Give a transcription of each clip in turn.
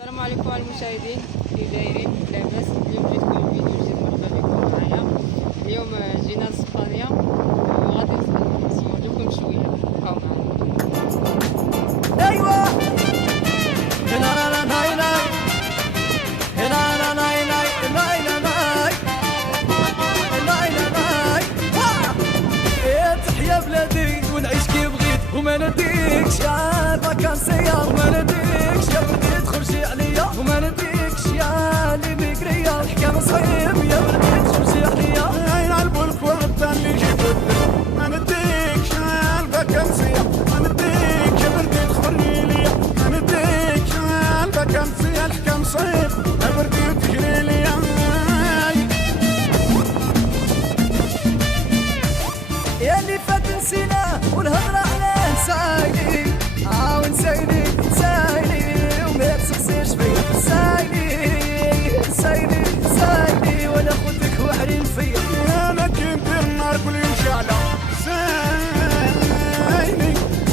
السلام عليكم المشاهدين، كيف دايرين؟ لاباس؟ اليوم جيت لكم فيديو جديد، مرحبا بكم معايا. اليوم جينا لاسبانيا وغادي نصور لكم شويه، بقاو معنا. ايوا هنا لا ناي ناي هنا لا ناي ناي ناي ناي ناي ناي يا تحيا بلادي ونعيش كي بغيت وما نديكش يا فاكانسيا وما نديكش يا بردي تخرجي عليا وما نديكش يا لي ميكريا الحكام صعيب يا بردي تخرجي عليا عين البلك والغدا اللي جيبت ما نديكش الفاكانسيا ما نديك يا بردي تخرجي ليا ما نديك الفاكانسيا الحكام صعيب يا بردي تجري ليا يا اللي فات نسينا والهضرة عليه نسايني ونسايني نسايني وما تسقسيش فيا نسايني وانا خدك وعرين فيا انا كي ندير النار كل مشعلة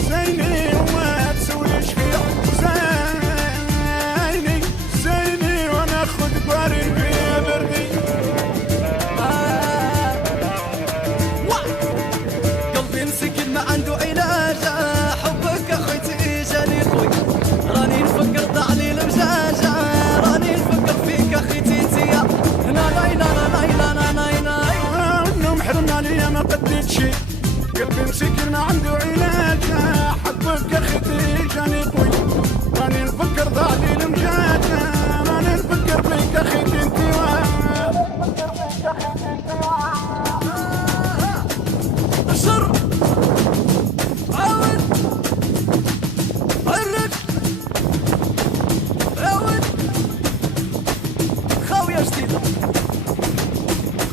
زيني وما تسوليش فيا زيني وانا خدك وعرين فيا بردي قلبي مسكين ما عنده علاج حبك اخوتي جاني خوي راني نفكر ضاعلي المجاجة راني نفكر فيك اخيتي انتيا هنا ناي ناي ناي ناي ناي ناي النوم حرمنا ليا ما قديت شي قلبي مسكين ما عنده علاج حبك اخيتي جاني قوي راني نفكر ضاعلي المجاجة راني نفكر فيك اخيتي انتي الشر عاود حرك عاود خاوية جديدة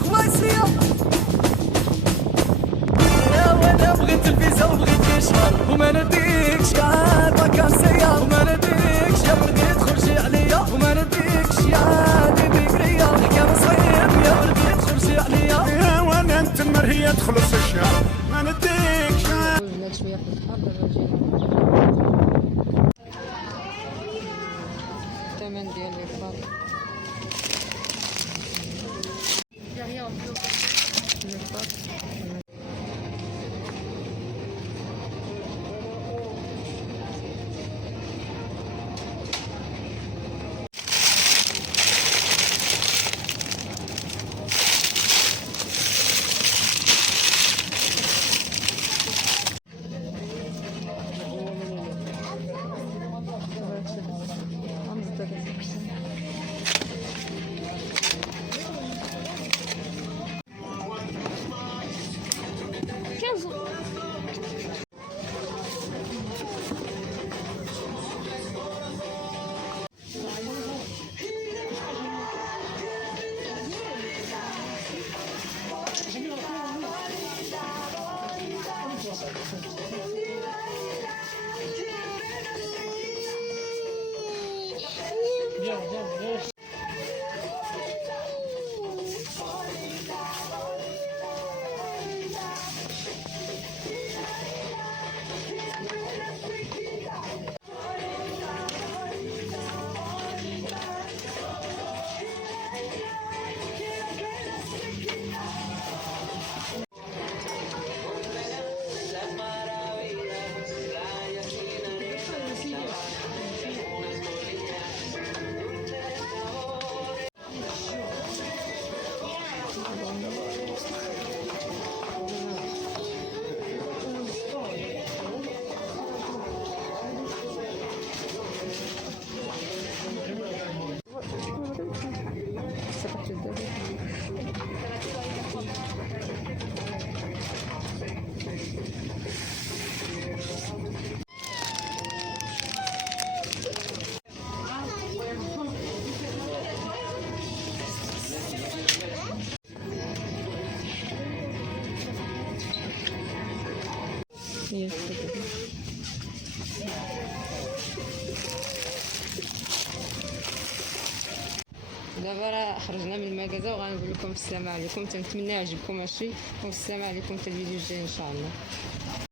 خواسية يا وانا بغيت الفيزا وبغيت نشهر وما نديكش يا الفاكانسيا وما نديكش يا بردي تخرجي عليا وما نديكش يا دي بكرية الحكام صعيب يا بردي تخرجي عليا يا وانا نتمر هي تخلص الشهر ما نديكش ولات شويه في البحر، دابا جينا الثمن ديال الفاط دابا راه خرجنا من المكازا وغنقول لكم السلام عليكم. تنتمنى يعجبكم هادشي والسلام عليكم حتى الفيديو الجاي ان شاء الله.